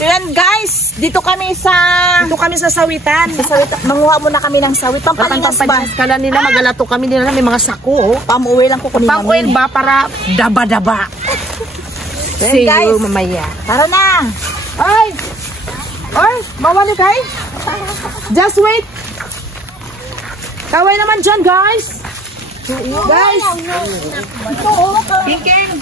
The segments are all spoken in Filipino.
So yan guys, dito kami sa sawitan. Manguha muna kami ng sawit. Pampalingas ba? Kala nila magalato kami nila may mga sako. Pam-uwi lang kukunin namin. Pam-uwi ba para daba-daba? See you mamaya. Tara na. Ay! Mawali kayo? Just wait. Kaway naman dyan guys. Guys. King.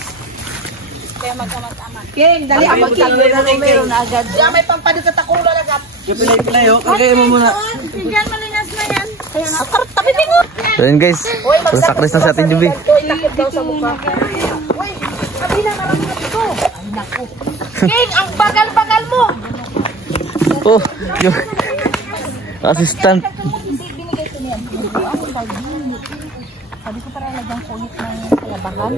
King, dali ang magkakita ng meron agad. Diyan may pampadikot akong lalagat. Pilay oh. Kagay mo muna. Diyan malinas na yan. Tabi mo. So yun guys. Sakris na sa ating jubi. Takip daw sa mukha. Uy, kabila na lang ito. Ay naku. King, ang bagal-bagal mo. Oh, yung assistant. Sabi ko para lagyan ko ulit ng kalabahan.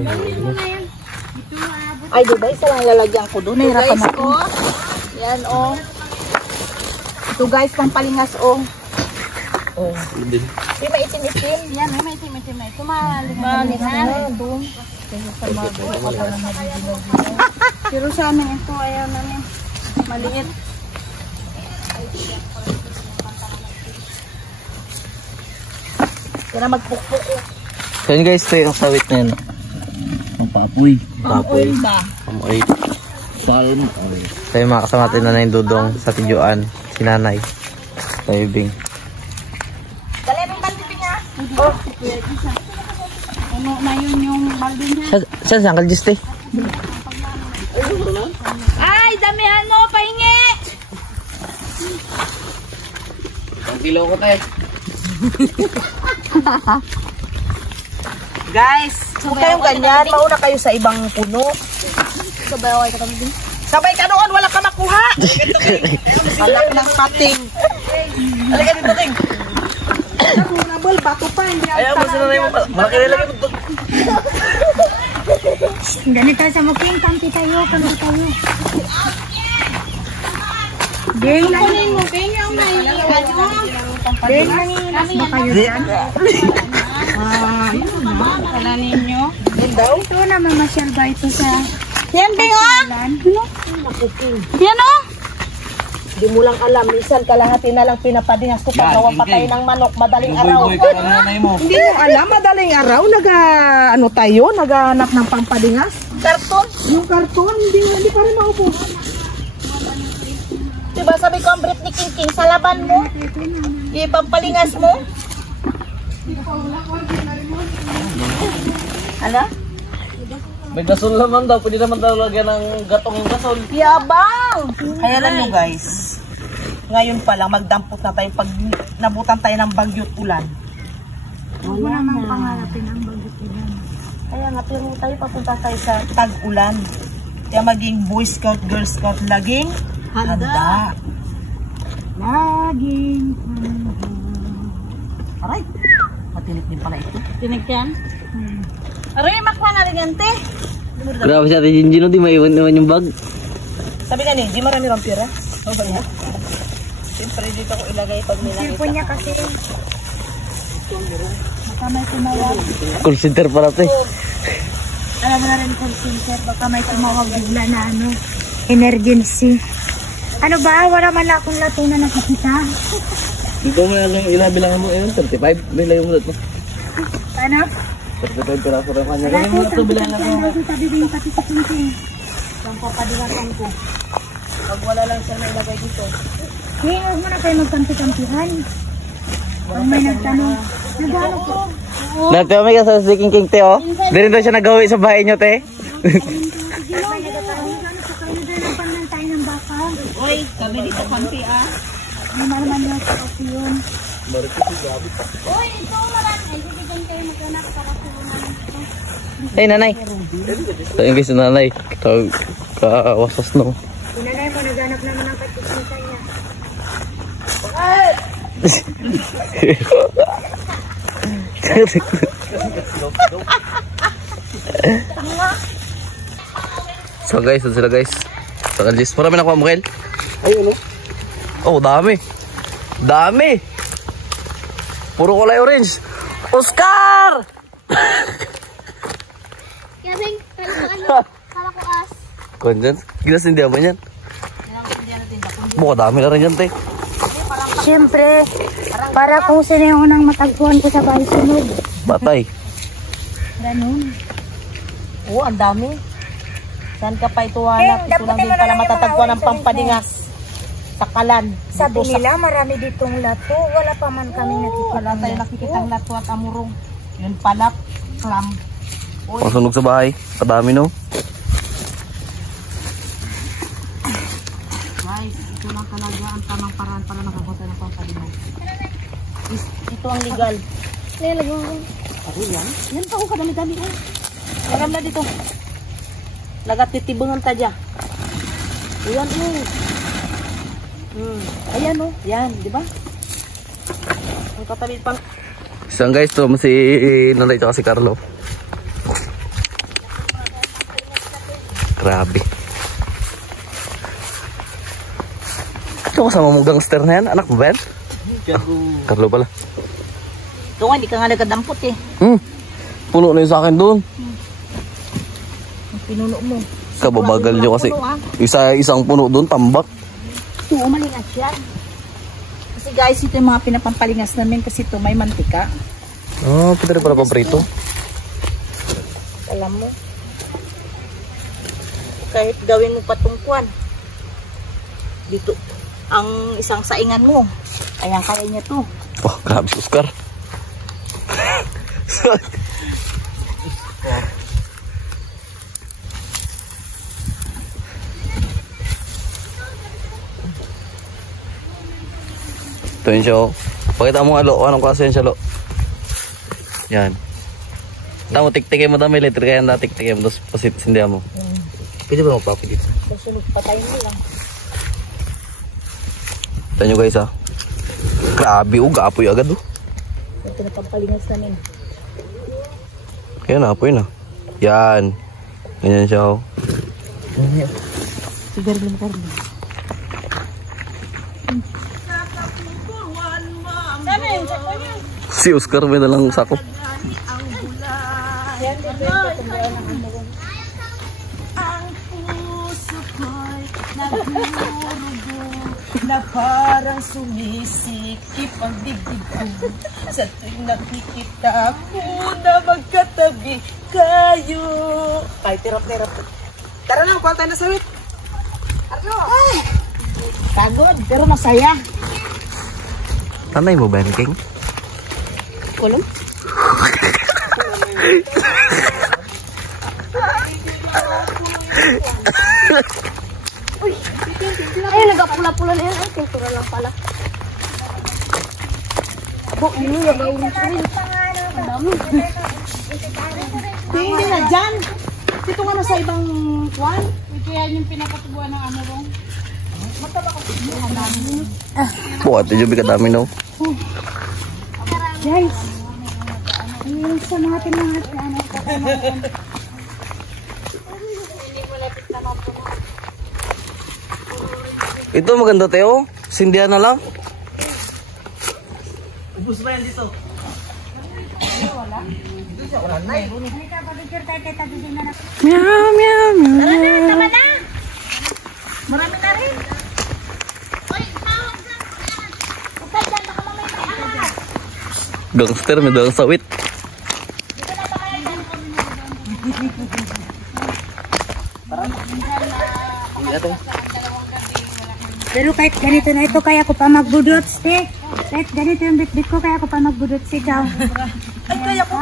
Ay, diba? Isa lang lalagyan ko doon. Nahirapan ako. Yan, oh. Ito guys, pampalingas, oh. Oh. Hindi maitim-itim. Yan, may maitim-itim. Ito malingan. Doon. Pero sa amin ito, ayaw namin. Maliit. Yan na magpukpuk. So yun guys, ito yung sawit na yun. Ang papoy. Papoy ba? Pamoy. Palm oil. So yung mga kasama natin na yung dudong sa tijuan. Si nanay. Sa ibing. Dali mong baldi nga. Oh. Ano na yun yung baldi niya? Saan saan kaljiste? Ay, damihan mo, pahingi! Ang kilo ko tayo. Guys, huwag kayong ganyan. Mauna kayo sa ibang puno. Sabay ka kami din. Sabay ka noon, wala ka makuha. Alak ng cutting. Halika dito, King. Nabol, bato pa. Ayaw mo sila na yung malaki na lang ito. Ganito sa muking, kampi tayo, kampi tayo. Ding, kunin mo, King, yung naiiwan mo. Ding, nangiilas ba kayo dyan? Yun na. Kala ninyo. Ito naman masyal ba ito sa... Yan, Bing, oh. Yan, oh. Hindi mo lang alam. Minsan, kalahati na lang pinapadingas ko paggawa patay ng manok. Madaling araw. Hindi mo alam, madaling araw, ano tayo, naghahanap ng pampadingas. Karton. Yung karton, hindi pa rin maupo. Diba sabi ko ang brief ni King sa laban mo? Ipampalingas mo? Ano? May gasol naman daw. Pwede naman daw lagyan ng gatong gasol. Yabang! Kaya lang nyo guys, ngayon pa lang magdampot na tayo pag nabutan tayo ng bagyot ulan. Huwag mo namang pangarapin ang bagyot ulan. Kaya nga, pero tayo papunta tayo sa tag-ulan. Kaya maging Boy Scout, Girl Scout, laging handa. Laging handa. Aray, matinik din pala ito. Tinig yan? Aray, makwa nga rin yan, te. Grabe si Ate Jinjino, di maiwan naman yung bag. Sabi nga ni, di marami bang pira? O ba yan? Siyempre dito ko ilagay pag nilangit. Cellphone niya kasi. Baka may tumawag. Call center para ito eh. Alam mo na rin call center. Baka may tumawag bigla na emergency. Ano ba? Wala man lang akong latunan ng kapita. Dito mo lang ilabilangan mo yun, 35. May layo mo dito. Ano? 35 piraso rin kanya. Wala Kaya ko, mo ito bilangan mo. sabi din yung pati sa pinti. Ang papadingatan ko. Pag wala lang siya na ilagay dito. Huwag mo na kayo magkampi-kampihan. Ang may nagtanong, nagano ko. Dati may kasama si King King te oh. Di rin daw siya nagawi sa bahay nyo te. Uy, kami dito kampi ah. May malaman niya sa kasi yun. Uy, ito marami. Ay, bibigyan kayo maghanap sa kasunan. Hey nanay. So yung guys nanay. Kawasas no. Inanay mo, naghanap naman ang katisita niya. So guys, ito sila guys. So guys, marami na kuha mo Kel. Ay, ano? Oh, dami. Dami. Puro kulay orange. Oscar! Kasing, kala ko as. Kuan dyan? Gilas hindi ba yan? Hindi Buka dami na rin yan, te. Siyempre, para kung sino yung unang matagpuan ko sa bahay sunod. Batay. Ganun. Oo, ang dami. Saan ka pa ito hanap? Ito lang din pala matatagpuan ng pampadingas. Takalan. Sabi nila, marami ditong lato. Wala pa man kami nakikita. Wala tayo nakikitang lato at amurong. Yun palap. Clam. Pasunog sa bahay. Kadami, no? Guys, ito lang talaga ang tamang paraan para nakakuha ng pampadingas. Ito ang legal. Nilagyan ko. Ako yan? Yan pa ko kadami-dami ko. Maram na dito. Lagat-titibungan ta dya. Ayan o. Ayan o. Yan, di ba? Ang katabi pang... Isang guys to, si Nanay tsaka si Carlo. Grabe. Ito kasama mong gangster na yan. Anak mo ba yan? Carlo pala. Ito nga, hindi ka nga nagkadampot eh. Puno na yun sa akin doon. Ang pinuno mo. Kababagal nyo kasi. Isang puno doon, tambak. Oo, malingas yan. Kasi guys, ito yung mga pinapampalingas namin kasi ito may mantika. Oh, pwede rin pala paprito. Alam mo. Kahit gawin mo patungkuan. Dito, ang isang saingan mo. Ayan, kaya niya to. Oh, grabe si Oscar. Ito yun siya, oh. Pakita mo nga, Lo. Anong klase yun siya, Lo? Yan. Tama, tiktikin mo dami, liter kaya na tiktikin mo, tapos pasindihan mo. Pwede ba magpapagit? Kasunod, patayin mo lang. Ito nyo guys, ha. Grabe, oh. Gapoy agad, oh. Ito na pampalingas namin. Kaya na, apoy na. Yan. Ganyan siya, oh. Sigar lang, Carlo. Si Oscar may dalang sako. Ang puso ko'y nagdurugo na parang sumisikip ang dibdib ko sa tuwing nakikita ko na magkatabi kayo. Ay, tirap-tirap. Tara na, kuha tayo na sawit. Arno! Ay! Pagod, pero masaya. Tanay mo ba yan, King? Walang? Uy! Ay, nagapula-pula na yan. Ay, tintura lang pala. Abo, ano, nagawin siya rin. Ang dami. Hindi na dyan. Dito nga na sa ibang kwan. Ito yan yung pinapatubuan ng amurong. Mataba ko. Ang dami. Bukat, medyo kadami, no? Guys, ayun sa mga tinangat na ano. Ito maganda, Teo. Sindihan na lang. Ubus ba yan dito? Wala. Wala na eh. Meow, meow, meow. Tara na, tama na! Marami na rin. Gangster, may dalang sawit. Pero kahit ganito na ito, kaya ko pa magbudots, te. Kahit ganito yung bit-bit ko, kaya ko pa magbudots ikaw. Ay, kaya ko.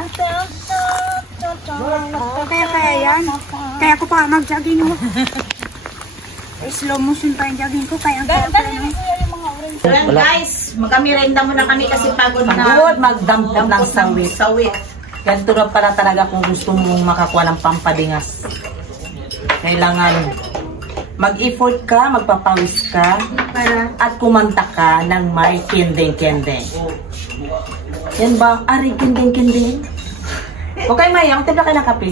Kaya yan. Kaya ko pa mag-jogging mo. Slow motion pa yung jogging ko, kaya ang kaya pa naman. Ayan guys, magkamirenda muna kami kasi pagod na magdamdam ng sawit. Sawit. Ganito na pala talaga kung gusto mong makakuha ng pampadingas. Kailangan mag-effort ka, magpapawis ka, at kumanta ka ng may kendeng-kendeng. Yan ba? Ari, kendeng-kendeng? Huwag kayo mayang, timpla kayo ng kape.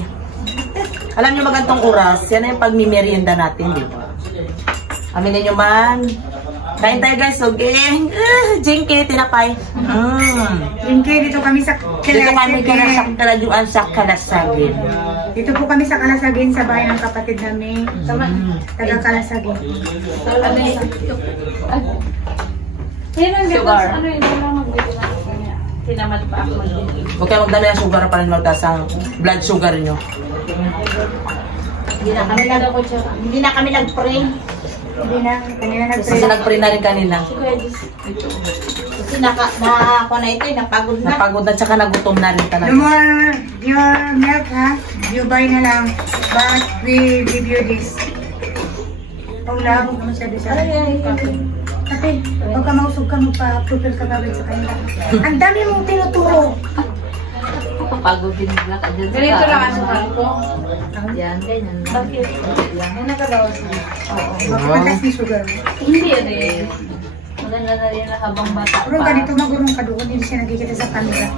Alam nyo magantong oras, yan na yung pagmimerienda natin, di ba? Aminin nyo man, Kain tayo guys, okay? Jinky, tinapay. Jinky, dito kami sa Dito kami kalajuan sa Kalasagin. Dito po kami sa Kalasagin, sa bahay ng kapatid namin. Taga Kalasagin. Sugar. Ano yung lang magbili lang? Tinamad pa ako magbili. Huwag kayo magdala ng sugar para magtaas ang blood sugar nyo. Hindi na kami nag-pray. Hindi na, kanina Kasi nag-pray. nag-pray na rin kanina. Kasi ako na ito, napagod na. Napagod na tsaka nagutom na rin talaga. No more your milk, ha? You buy na lang. But we give you this. Paula, huwag ka masyado sa Ate, huwag ka mausog ka, magpa-pupil ka bagay sa kanila. Ang dami mong tinuturo. Pagod din nila. Ganito lang ang sukal ko. Yan, ganyan. Bakit? Yan, nakabawas na. Magpapatas ni sugar. Hindi rin. Maganda na rin na habang bata Pero ganito magurong ka doon, hindi siya nakikita sa camera.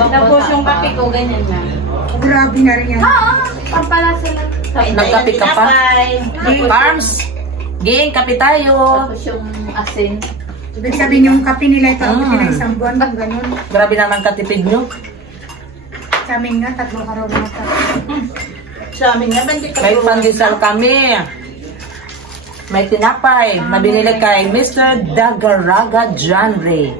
Tapos yung kape ko, ganyan na. Grabe na rin yan. Pampalasa lang. Nagkape ka pa? Farms! Ging, kape tayo! Tapos yung asin. Ibig sabihin yung kape nila, ito ang nila isang buwan, kung ganun. Grabe naman katipid nyo. Sa amin nga, 3 araw na ito. Sa amin nga, bandit May pandesal kami. May tinapay. Mabinili kay Mr. Dagaraga John Ray.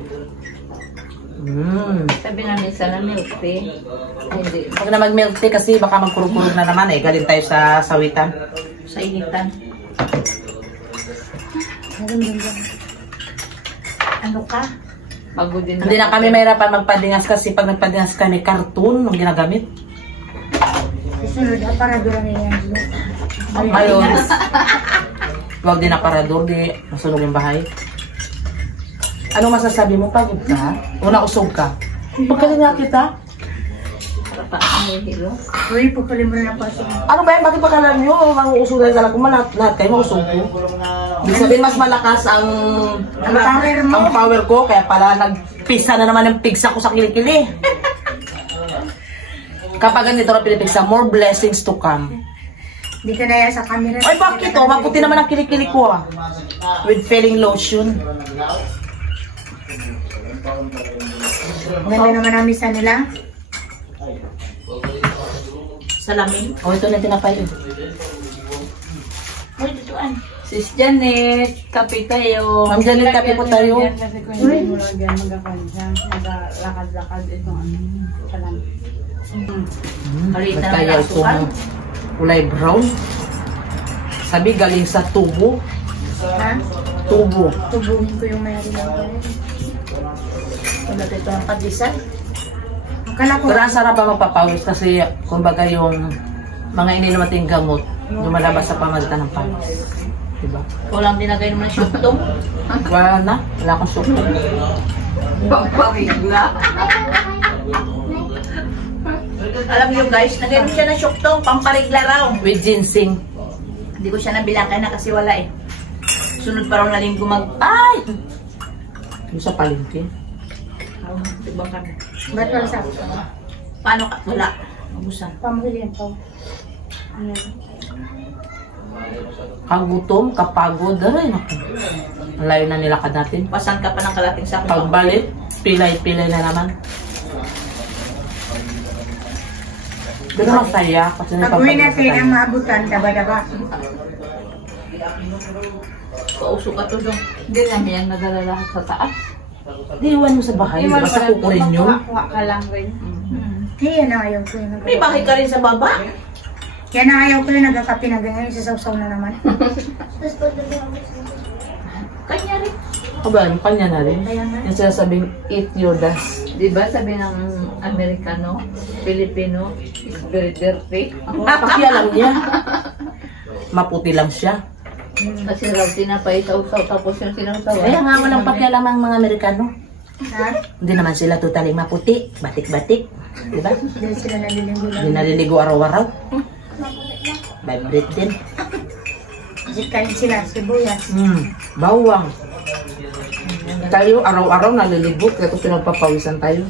Sabi namin sana milk tea. Hindi. Huwag na mag-milk tea kasi baka magkurog-kurog na naman eh. Galing tayo sa sawitan. Sa initan. Ano ka? Pagod din. Hindi na kami mahirapan magpadingas kasi pag nagpadingas kami, cartoon ang ginagamit. Susunod, aparadura nila yan. Ayun. Huwag din aparador, di masunog yung bahay. Ano masasabi mo? Pagod ka? O nausog ka? Pagkaling nga kita? Uy, pupuli mo na po siya. Ano ba yan? Bakit pa kalam nyo? Ang usog na talaga ko, lahat kayo mausog ko. Ibig sabihin, mas malakas ang power ko, kaya pala nagpisa na naman yung pigsa ko sa kilikili. Kapag ganito na pinipigsa, more blessings to come. Hindi ka na yan sa camera. Ay, bakit o? Maputi naman ang kilikili ko ah. With filling lotion. Ganda naman ang misa nila. Salamin. O, ito na tinapay eh. Uy, dituan. Sis Janet, kape tayo. Ma'am Janet, kape po tayo. Kasi kung hindi mo lagyan, magalakad-lakad ito. Salamin. Ba't kaya ito mo kulay brown? Sabi galing sa tubo. Ha? Tubo. Tubuhin ko yung mayari lang ko. Wala dito ang pagdisan. Akala ko. Pero ang sarap ba magpapawis kasi kumbaga yung mga ininumating gamot lumalabas sa pamagitan ng pawis. Diba? Walang dinagay naman ng syuktong. Wala na. Wala akong suko. Pagpawigla. Alam niyo guys, nagayos siya ng syuktong, pamparigla raw. With ginseng. Hindi ko siya nabilang kaya na kasi wala eh. Sunod pa raw na linggo Ay! Yung sa palengke. Diba kami? Ba't wala sa ako? Paano ka? Wala. Mabusan. Pamahilihan po. Kagutom, kapagod. Aray, naku. Ang layo na nilakad natin. Pasan ka pa ng kalating sa Pagbalik, pilay-pilay na naman. Pero masaya kasi Pag-uwi natin ang maabutan, daba-daba. Pauso ka to dong. Hindi namin yan nadala lahat sa taas. Di iwan mo sa bahay. Basta kukunin nyo. Kuha ka lang rin. Yan ang ayaw ko yung May bahay ka rin sa baba. Yan ang ayaw ko yung nagkakapi na ganyan. Sasawsaw na naman. Kanya rin. O ba, yung kanya na rin. Kaya nga. Yung sinasabing, eat your dust. Diba sabi ng Amerikano, Filipino, is very dirty. Pakialam niya. Maputi lang siya. Kasi raw tinapay sausaw tapos yung sinawsaw. Kaya nga walang pakialam ang mga Amerikano. Ha? Hindi naman sila totally maputi. Batik-batik. Diba? Dahil sila naliligo lang. Hindi naliligo araw-araw. Vibrate din. Kasi kain sila, sibuyas. Bawang. Tayo araw-araw naliligo. Kaya ito pinagpapawisan tayo.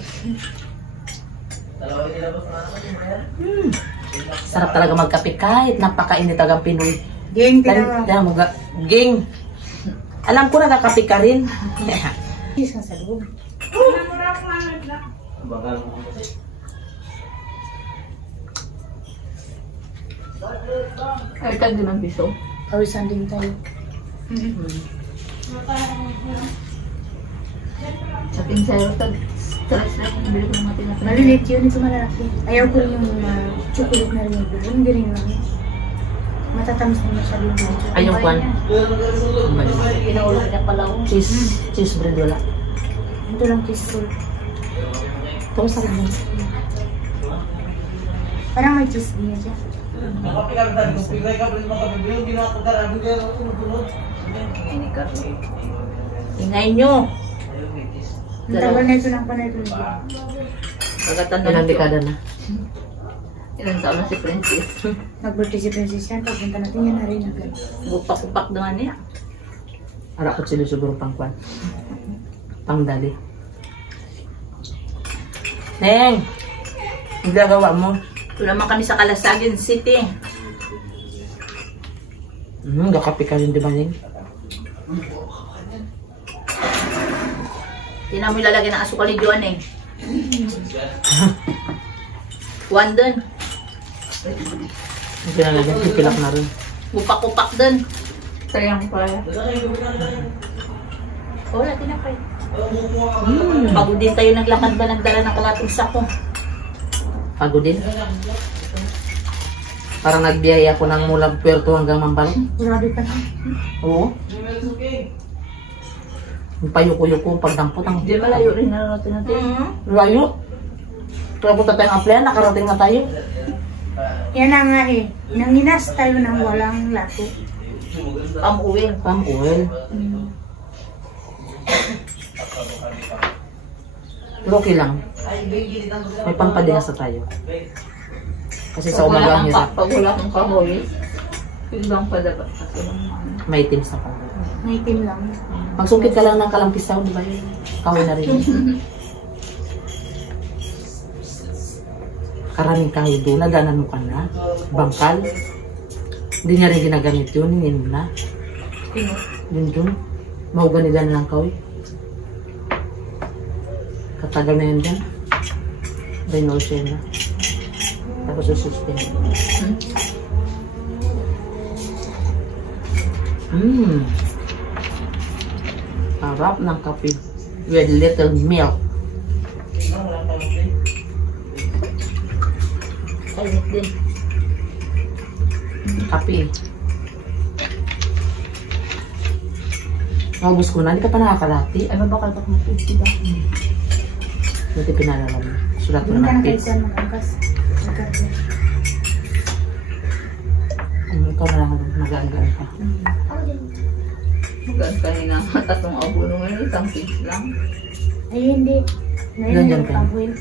Sarap talaga magkape kahit napakainit talagang Pinoy. Ging, tinawa. Ging. Alam ko nakakapi ka rin. Yes, ka sa loob. Ay, tagdo ng piso. Kawisan din tayo. Sa pinsero, stress lang yung bili ko ng mga pinapin. Malilit yun, ito malalaki. Ayaw ko rin yung chocolate na rin yung bilhin. Hindi rin lang. Matatamis na masyado yung bilhin. Ay, yung kwan. Inaulog niya pala ako. Cheese bread wala. Ito lang peaceful. Ito sa lang. Parang may cheese din niya. Ingay nyo. Ang tagal na ito ng panay ito. Pagkatanda Ilang dekada na. Ilang taon na si Princess. Nag-birthday si Princess yan. Pagpunta natin yan na rin agad. Bupak-upak naman niya. Ara ko sila siguro pang kwan. Pang dali. Neng! Ang gagawa mo? Wala man kami sa Calasagan City. Gakapi ka rin, di ba, Neng? Tinan mo ilalagay ng asukal ni Joan eh. One dun. Ang pinalagyan, pipilak na rin. Bupak-upak dun. Sayang pala. Wala, tinapay. Pagod din tayo naglakad ba nagdala ng kalating sako. Pagod din. Parang nagbiyaya ako ng mula Puerto hanggang Mambalong. Grabe ka na. Oo. Yung payuko-yuko, pagdampot ang... Hindi malayo rin narating natin. Layo. Kaya punta tayong Aplen, nakarating na tayo. Yan na nga eh. Nanginas tayo ng walang lato. Pamuwi. Palm oil. Pero okay lang. May pampadinasa tayo. Kasi sa umaga ang hirap. Pag wala kang kahoy, ibang padaba. May team sa pag. May team lang. Magsungkit ka lang ng kalampisaw, di ba yun? Kahoy na rin. Karaming kahoy doon, nadanan mo ka na. Bangkal. Hindi niya rin ginagamit yun, hingin mo na. Yun dun. Mahuga nila na lang kahoy. Katagal na yun dyan. Reynold na. Tapos sususpend. Harap ng kape with little milk. Kainit din. Kape. Maubos ko na. Hindi ka pa nakakalati. Ay, mabakal pa kung diba? Buti pinalalam. Sulat mo Hindi ka naman na kayo tips. dyan magangkas. Ikaw na lang mag-aagal ka. Magaan kanina. Tatlong abuno ngayon. Isang piece lang. Ay, hindi. Ngayon Ganyan yung ka. panghuil.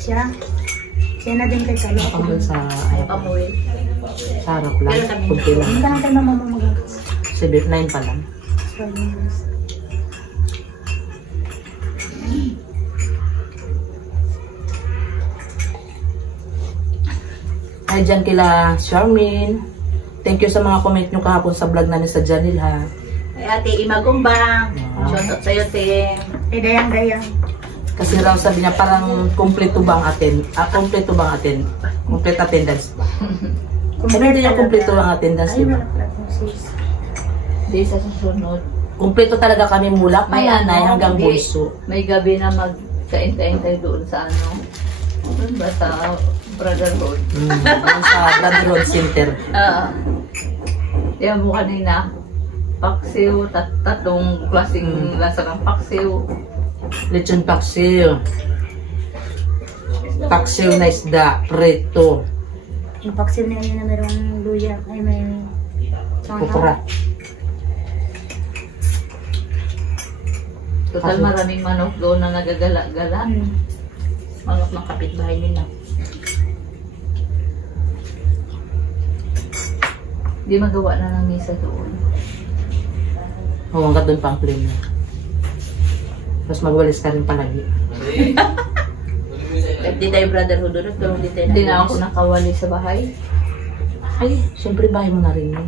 Siya na din kay Kalo. Panggal sa ayap. Pamuwi. Sa harap lang. Kunti lang. Hindi ka lang tayo mamamagangkas. 7-9 pa lang. Ay, dyan kila Charmaine. Thank you sa mga comment nyo kahapon sa vlog namin sa Janil, ha. Ay, Ate Imagumbang. Shoutout sa'yo, te. Eh, dayang-dayang. Kasi raw sabi niya parang kompleto bang complete attendance ba? Ano din yung kompleto ang attendance, Ay, di ba? wala pala kung sis. Di sa susunod. Kompleto talaga kami mula May panganay ano, hanggang di- bunso. May gabi na magkaintay-intay doon sa ano. Doon ba sa Brotherhood? Yung sa Brotherhood Center. Yan mo kanina. Paksiw, tatlong klaseng lasa ng paksiw. Lechon paksiw. Paksiw na isda, preto, Yung paksiw na yun na merong luya. Ay, may... okra. Total maraming manok doon na nagagala-gala. Manok ng kapitbahay nila. Di magawa na ng misa doon. Hanggang doon pa ang plane niya. Tapos magwalis ka rin palagi. Kahit di tayo Brotherhood doon, pero di tayo Hindi na ako nakawali sa bahay. Ay, syempre bahay mo na rin yun.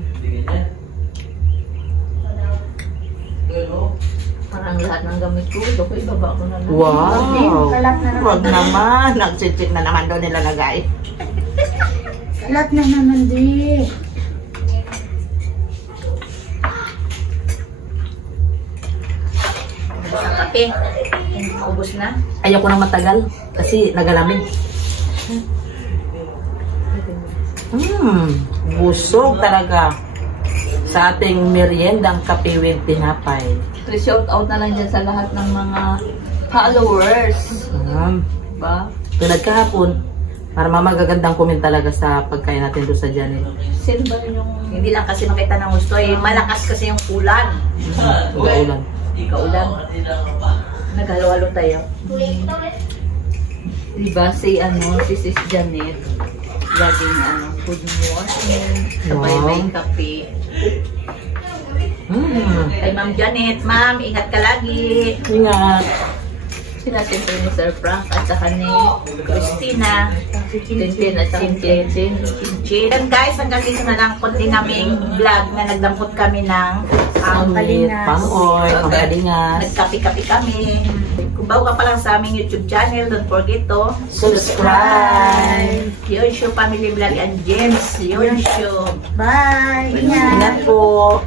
Parang lahat ng gamit ko, ito ko ibaba ko na lang. Wow! Kalat na naman. Huwag naman. Nag-chit na naman daw nila lagay. Kalat na naman, di. Ubus ang kape. Ubus na. Ayaw ko na matagal kasi nagalamig. Busog talaga sa ating meriendang kape with tinapay. Shout out na lang dyan sa lahat ng mga followers. Diba? Tulad kahapon, para magagandang comment talaga sa pagkain natin doon sa Janet. Sino ba rin yung... Hindi lang kasi makita ng gusto eh. Malakas kasi yung ulan. Uulan. Kaulan. Naghalo-halo tayo. Diba si Sis Janet, laging food morning, sabay may kape. Kay Ma'am Janet, Ma'am, ingat ka lagi. Ingat. Sina siyempre ni Sir Frank at saka ni Christina, Tintin at Tintin. And guys, hanggang dito na lang konti naming vlog na nagdampot kami ng Pang-oy, pang-kalingas. Nagkapi-kapi kami. Kung bago ka pa lang sa aming YouTube channel, don't forget to Subscribe. Yonsho Family Vlog and James Yonsho. Bye! Ingat po.